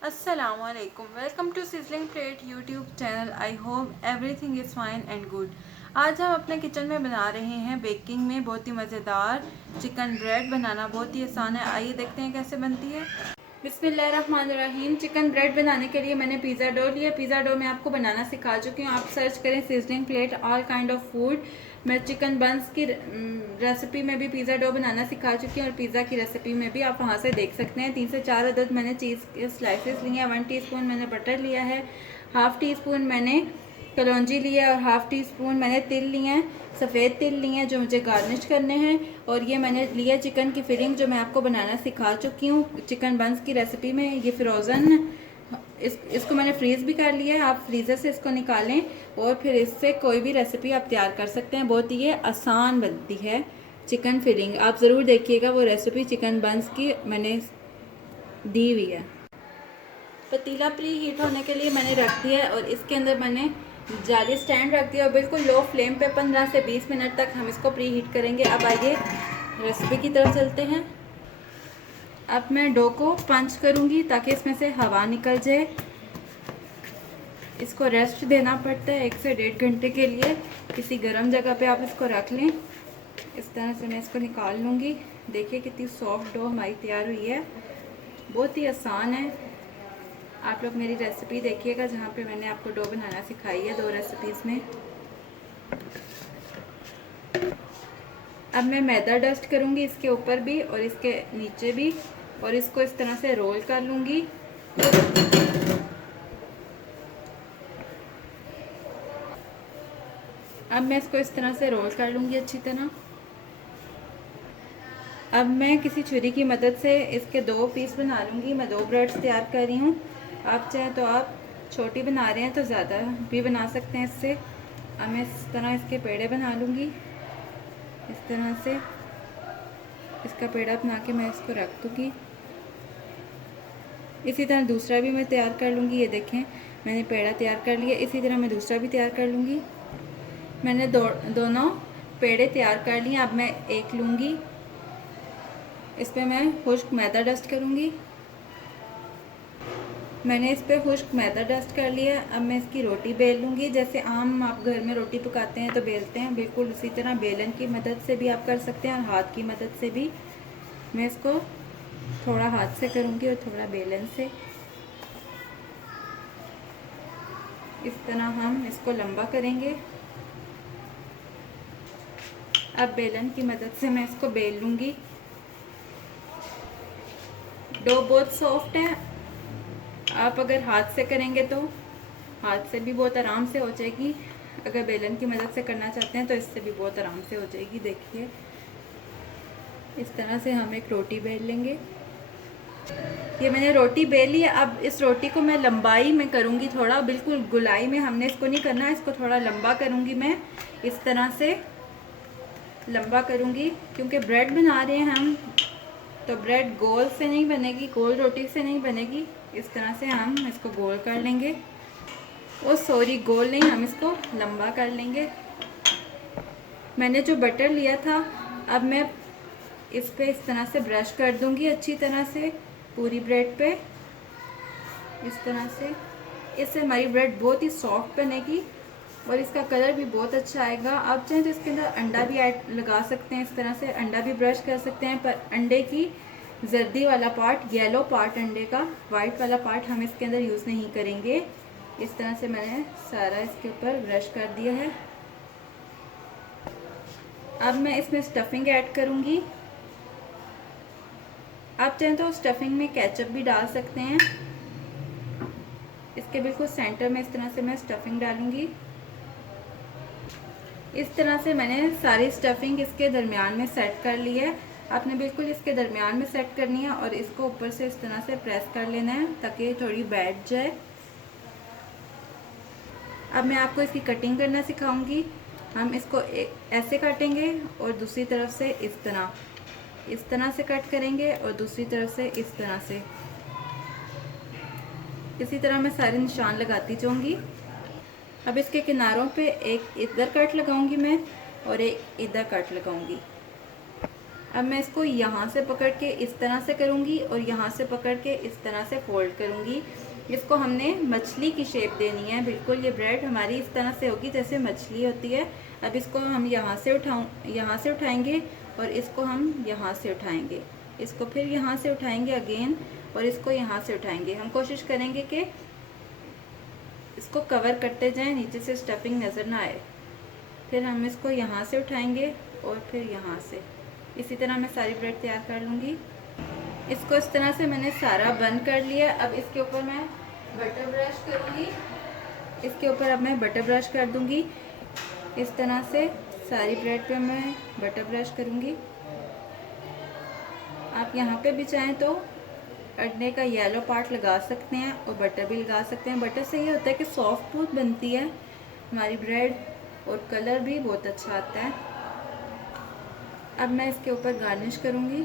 Assalamualaikum. Welcome to Sizzling Plate YouTube channel. I hope everything is fine and good. आज हम अपने kitchen में बना रहे हैं बेकिंग में बहुत ही मज़ेदार चिकन ब्रेड। बनाना बहुत ही आसान है, आइए देखते हैं कैसे बनती है। बिस्मिल्लाहिर्रहमानिर्रहीम। चिकन ब्रेड बनाने के लिए मैंने पिज़्ज़ा डो लिया। पिज़्ज़ा डो मैं आपको बनाना सिखा चुकी हूँ, आप सर्च करें sizzling plate all kind of food. मैं चिकन बंस की रेसिपी में भी पिज़्ज़ा डो बनाना सिखा चुकी हूँ और पिज़्ज़ा की रेसिपी में भी आप वहाँ से देख सकते हैं। 3 से 4 अदद मैंने चीज़ के स्लाइसेस लिए हैं। 1 टीस्पून मैंने बटर लिया है, हाफ़ टी स्पून मैंने कलौंजी लिया है और हाफ़ टी स्पून मैंने तिल लिए हैं, सफ़ेद तिल लिए हैं जो मुझे गार्निश करने हैं। और ये मैंने लिया चिकन की फिलिंग जो मैं आपको बनाना सिखा चुकी हूँ चिकन बंस की रेसिपी में। ये फ्रोज़न इसको मैंने फ्रीज़ भी कर लिया है, आप फ्रीज़र से इसको निकालें और फिर इससे कोई भी रेसिपी आप तैयार कर सकते हैं। बहुत ही ये आसान बनती है चिकन फिलिंग, आप ज़रूर देखिएगा वो रेसिपी चिकन बंस की मैंने दी हुई है। पतीला प्री हीट होने के लिए मैंने रख दिया है और इसके अंदर मैंने जाली स्टैंड रख दिया और बिल्कुल लो फ्लेम पे 15 से 20 मिनट तक हम इसको प्री हीट करेंगे। अब आइए रेसिपी की तरफ चलते हैं। अब मैं डो को पंच करूंगी ताकि इसमें से हवा निकल जाए। इसको रेस्ट देना पड़ता है 1 से 1.5 घंटे के लिए। किसी गर्म जगह पे आप इसको रख लें। इस तरह से मैं इसको निकाल लूँगी। देखिए कितनी सॉफ्ट डो हमारी तैयार हुई है, बहुत ही आसान है। आप लोग मेरी रेसिपी देखिएगा जहाँ पे मैंने आपको डो बनाना सिखाई है 2 रेसिपीज़ में। अब मैं मैदा डस्ट करूँगी इसके ऊपर भी और इसके नीचे भी और इसको इस तरह से रोल कर लूँगी। अब मैं इसको इस तरह से रोल कर लूँगी अच्छी तरह। अब मैं किसी छुरी की मदद से इसके 2 पीस बना लूँगी। मैं 2 ब्रेड्स तैयार कर रही हूँ, आप चाहें तो आप छोटी बना रहे हैं तो ज़्यादा भी बना सकते हैं इससे। अब मैं इस तरह इसके पेड़े बना लूँगी। इस तरह से इसका पेड़ा बना के मैं इसको रख दूँगी। इसी तरह दूसरा भी मैं तैयार कर लूँगी। ये देखें मैंने पेड़ा तैयार कर लिया, इसी तरह मैं दूसरा भी तैयार कर लूँगी। मैंने दोनों पेड़े तैयार कर लिए। अब मैं एक लूँगी, इस पर मैं खुश्क मैदा डस्ट करूँगी। मैंने इस पर खुश्क मैदा डस्ट कर लिया। अब मैं इसकी रोटी बेल लूँगी। जैसे आम आप घर में रोटी पकाते हैं तो बेलते हैं, बिल्कुल उसी तरह बेलन की मदद से भी आप कर सकते हैं और हाथ की मदद से भी। मैं इसको थोड़ा हाथ से करूँगी और थोड़ा बेलन से। इस तरह हम इसको लंबा करेंगे। अब बेलन की मदद से मैं इसको बेल लूँगी। डो बहुत सॉफ्ट है, आप अगर हाथ से करेंगे तो हाथ से भी बहुत आराम से हो जाएगी। अगर बेलन की मदद से करना चाहते हैं तो इससे भी बहुत आराम से हो जाएगी। देखिए इस तरह से हम एक रोटी बेल लेंगे। ये मैंने रोटी बेली है। अब इस रोटी को मैं लंबाई में करूँगी, थोड़ा बिल्कुल गोलाई में हमने इसको नहीं करना है, इसको थोड़ा लंबा करूँगी। मैं इस तरह से लंबा करूँगी क्योंकि ब्रेड बना रहे हैं हम, तो ब्रेड गोल से नहीं बनेगी, गोल रोटी से नहीं बनेगी। इस तरह से हम इसको गोल कर लेंगे। ओ सॉरी, गोल नहीं, हम इसको लंबा कर लेंगे। मैंने जो बटर लिया था अब मैं इस पे इस तरह से ब्रश कर दूंगी अच्छी तरह से पूरी ब्रेड पे। इस तरह से इससे हमारी ब्रेड बहुत ही सॉफ्ट बनेगी और इसका कलर भी बहुत अच्छा आएगा। आप चाहें तो इसके अंदर अंडा भी ऐड लगा सकते हैं, इस तरह से अंडा भी ब्रश कर सकते हैं। पर अंडे की जर्दी वाला पार्ट, येलो पार्ट अंडे का, वाइट वाला पार्ट हम इसके अंदर यूज़ नहीं करेंगे। इस तरह से मैंने सारा इसके ऊपर ब्रश कर दिया है। अब मैं इसमें स्टफिंग ऐड करूँगी। आप चाहें तो स्टफिंग में केचप भी डाल सकते हैं। इसके बिल्कुल सेंटर में इस तरह से मैं स्टफिंग डालूँगी। इस तरह से मैंने सारी स्टफिंग इसके दरमियान में सेट कर ली है। आपने बिल्कुल इसके दरमियान में सेट करनी है और इसको ऊपर से इस तरह से प्रेस कर लेना है ताकि थोड़ी बैठ जाए। अब मैं आपको इसकी कटिंग करना सिखाऊंगी। हम इसको ऐसे काटेंगे और दूसरी तरफ से इस तरह से कट करेंगे और दूसरी तरफ से इस तरह से। इसी तरह मैं सारे निशान लगाती जाऊंगी। अब इसके किनारों पे एक इधर कट लगाऊंगी मैं और एक इधर कट लगाऊंगी। अब मैं इसको यहाँ से पकड़ के इस तरह से करूँगी और यहाँ से पकड़ के इस तरह से फोल्ड करूँगी। इसको हमने मछली की शेप देनी है, बिल्कुल ये ब्रेड हमारी इस तरह से होगी जैसे मछली होती है। अब इसको हम यहाँ से उठाएंगे और इसको हम यहाँ से उठाएंगे, इसको फिर यहाँ से उठाएंगे अगेन और इसको यहाँ से उठाएंगे। हम कोशिश करेंगे कि इसको कवर करते जाएं, नीचे से स्टफिंग नज़र ना आए। फिर हम इसको यहाँ से उठाएंगे और फिर यहाँ से। इसी तरह मैं सारी ब्रेड तैयार कर लूँगी। इसको इस तरह से मैंने सारा बंद कर लिया। अब इसके ऊपर मैं बटर ब्रश करूँगी, इसके ऊपर अब मैं बटर ब्रश कर दूँगी। इस तरह से सारी ब्रेड पे मैं बटर ब्रश करूँगी। आप यहाँ पे भी चाहें तो अंडे का येलो पार्ट लगा सकते हैं और बटर भी लगा सकते हैं। बटर से ये होता है कि सॉफ्ट बहुत बनती है हमारी ब्रेड और कलर भी बहुत अच्छा आता है। अब मैं इसके ऊपर गार्निश करूँगी।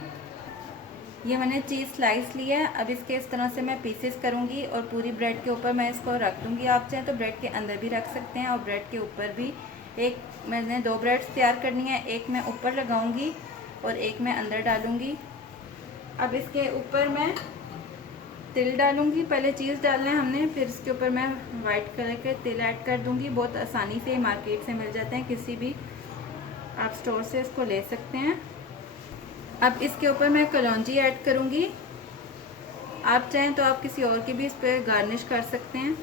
ये मैंने चीज़ स्लाइस लिया है। अब इसके इस तरह से मैं पीसेस करूँगी और पूरी ब्रेड के ऊपर मैं इसको रख दूँगी। आप चाहें तो ब्रेड के अंदर भी रख सकते हैं और ब्रेड के ऊपर भी। एक मैंने 2 ब्रेड्स तैयार करनी है, एक मैं ऊपर लगाऊंगी और एक मैं अंदर डालूंगी। अब इसके ऊपर मैं तिल डालूंगी। पहले चीज़ डालना है हमने, फिर इसके ऊपर मैं वाइट कलर के तिल ऐड कर दूंगी। बहुत आसानी से मार्केट से मिल जाते हैं, किसी भी आप स्टोर से इसको ले सकते हैं। अब इसके ऊपर मैं कलौंजी ऐड करूंगी। आप चाहें तो आप किसी और की भी इस पर गार्निश कर सकते हैं।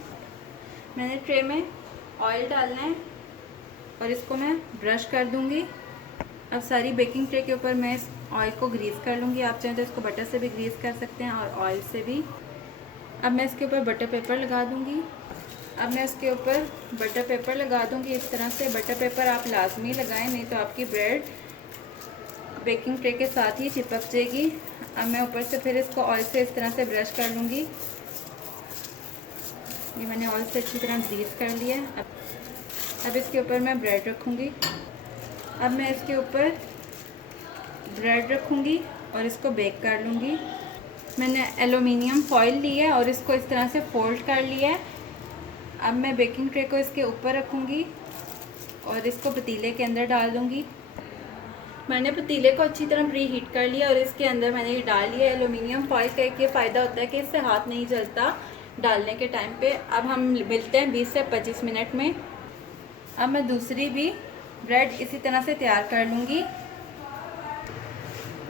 मैंने ट्रे में ऑयल डालना है और इसको मैं ब्रश कर दूंगी। अब सारी बेकिंग ट्रे के ऊपर मैं इस ऑयल को ग्रीस कर लूँगी। आप चाहें तो इसको बटर से भी ग्रीस कर सकते हैं और ऑयल से भी। अब मैं इसके ऊपर बटर पेपर लगा दूँगी। अब मैं इसके ऊपर बटर पेपर लगा दूँगी इस तरह से। बटर पेपर आप लाजमी लगाएं, नहीं तो आपकी ब्रेड बेकिंग ट्रे के साथ ही चिपक जाएगी। अब मैं ऊपर से फिर इसको ऑयल से इस तरह से ब्रश कर लूँगी। ये मैंने ऑयल से अच्छी तरह ग्रीस कर लिया। अब इसके ऊपर मैं ब्रेड रखूँगी। अब मैं इसके ऊपर ब्रेड रखूँगी और इसको बेक कर लूँगी। मैंने एलुमिनियम फॉइल लिया है और इसको इस तरह से फोल्ड कर लिया है। अब मैं बेकिंग ट्रे को इसके ऊपर रखूँगी और इसको पतीले के अंदर डाल दूँगी। मैंने पतीले को अच्छी तरह प्री हीट कर लिया और इसके अंदर मैंने ये डाल लिया। एलुमिनियम फॉइल का एक ये फ़ायदा होता है कि इससे हाथ नहीं जलता डालने के टाइम पे। अब हम मिलते हैं 20 से 25 मिनट में। अब मैं दूसरी भी ब्रेड इसी तरह से तैयार कर लूँगी।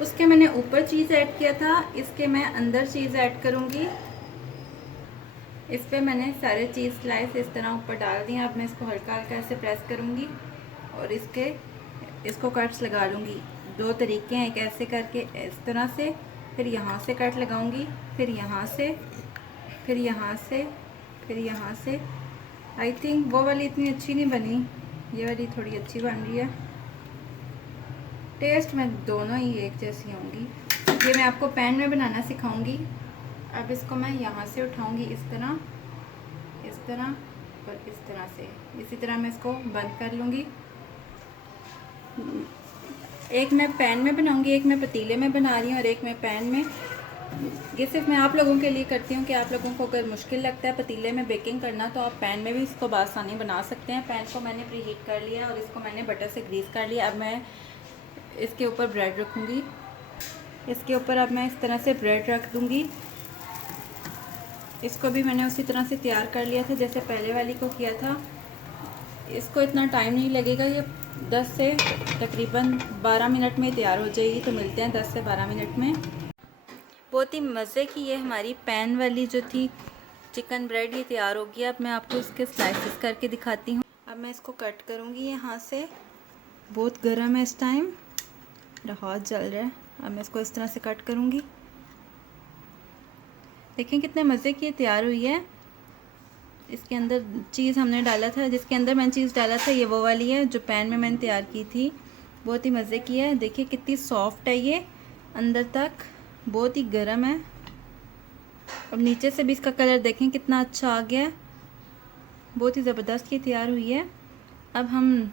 उसके मैंने ऊपर चीज़ ऐड किया था, इसके मैं अंदर चीज़ ऐड करूँगी। इस पर मैंने सारे चीज़ स्लाइस इस तरह ऊपर डाल दिए। अब मैं इसको हल्का हल्का ऐसे प्रेस करूँगी और इसको कट्स लगा लूँगी। 2 तरीके हैं, एक ऐसे करके इस तरह से, फिर यहाँ से कट लगाऊँगी, फिर यहाँ से, फिर यहाँ से, फिर यहाँ से। आई थिंक वो वाली इतनी अच्छी नहीं बनी, ये वाली थोड़ी अच्छी बन रही है। टेस्ट में दोनों ही एक जैसी होंगी। ये मैं आपको पैन में बनाना सिखाऊंगी। अब इसको मैं यहाँ से उठाऊंगी इस तरह और इस तरह से। इसी तरह मैं इसको बंद कर लूँगी। एक मैं पैन में बनाऊंगी, एक मैं पतीले में बना रही हूँ और एक मैं पैन में। ये सिर्फ मैं आप लोगों के लिए करती हूँ कि आप लोगों को अगर मुश्किल लगता है पतीले में बेकिंग करना तो आप पैन में भी इसको बासानी बना सकते हैं। पैन को मैंने प्री हीट कर लिया और इसको मैंने बटर से ग्रीस कर लिया। अब मैं इसके ऊपर ब्रेड रखूँगी। इसके ऊपर अब मैं इस तरह से ब्रेड रख दूँगी। इसको भी मैंने उसी तरह से तैयार कर लिया था जैसे पहले वाली को किया था। इसको इतना टाइम नहीं लगेगा, ये 10 से तकरीबन 12 मिनट में तैयार हो जाएगी। तो मिलते हैं 10 से 12 मिनट में। बहुत ही मज़े की ये हमारी पैन वाली जो थी चिकन ब्रेड ये तैयार हो गया। अब मैं आपको इसके स्लाइसेस करके दिखाती हूँ। अब मैं इसको कट करूँगी यहाँ से। बहुत गर्म है इस टाइम, मेरा हाथ जल रहा है। अब मैं इसको इस तरह से कट करूँगी। देखें कितने मज़े की ये तैयार हुई है। इसके अंदर चीज़ हमने डाला था, जिसके अंदर मैंने चीज़ डाला था ये वो वाली है जो पैन में मैंने तैयार की थी। बहुत ही मज़े की है। देखिए कितनी सॉफ्ट है ये, अंदर तक बहुत ही गर्म है। और नीचे से भी इसका कलर देखें कितना अच्छा आ गया है। बहुत ही ज़बरदस्त ये तैयार हुई है। अब हम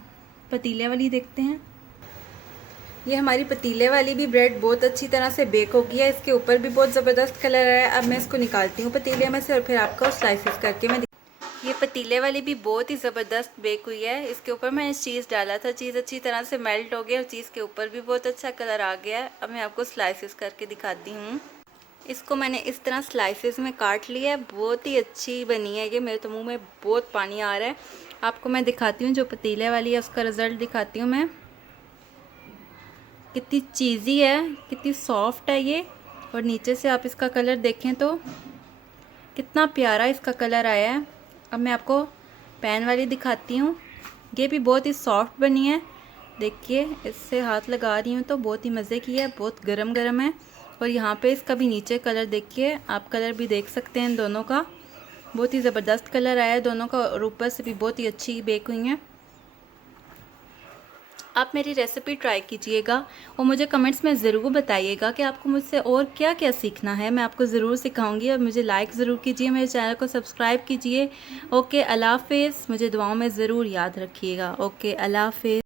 पतीले वाली देखते हैं। ये हमारी पतीले वाली भी ब्रेड बहुत अच्छी तरह से बेक हो गई है। इसके ऊपर भी बहुत ज़बरदस्त कलर है। अब मैं इसको निकालती हूँ पतीले में से और फिर आपको स्लाइसेस करके मैं ये पतीले वाली भी बहुत ही ज़बरदस्त बेक हुई है। इसके ऊपर मैंने चीज़ डाला था, चीज़ अच्छी तरह से मेल्ट हो गया और चीज़ के ऊपर भी बहुत अच्छा कलर आ गया है। अब मैं आपको स्लाइसेस करके दिखाती हूँ। इसको मैंने इस तरह स्लाइसेस में काट लिया है। बहुत ही अच्छी बनी है ये, मेरे तो मुंह में बहुत पानी आ रहा है। आपको मैं दिखाती हूँ जो पतीले वाली है उसका रिज़ल्ट दिखाती हूँ मैं। कितनी चीज़ी है, कितनी सॉफ्ट है ये। और नीचे से आप इसका कलर देखें तो कितना प्यारा इसका कलर आया है। अब मैं आपको पैन वाली दिखाती हूँ। ये भी बहुत ही सॉफ्ट बनी है। देखिए इससे हाथ लगा रही हूँ तो बहुत ही मज़े की है, बहुत गरम गरम है। और यहाँ पे इसका भी नीचे कलर देखिए, आप कलर भी देख सकते हैं इन दोनों का। बहुत ही ज़बरदस्त कलर आया है दोनों का और ऊपर से भी बहुत ही अच्छी बेक हुई हैं। आप मेरी रेसिपी ट्राई कीजिएगा और मुझे कमेंट्स में ज़रूर बताइएगा कि आपको मुझसे और क्या क्या सीखना है। मैं आपको ज़रूर सिखाऊंगी और मुझे लाइक ज़रूर कीजिए, मेरे चैनल को सब्सक्राइब कीजिए। ओके, अल्लाह हाफ़िज़। मुझे दुआओं में ज़रूर याद रखिएगा। ओके, अल्लाह हाफ़िज़।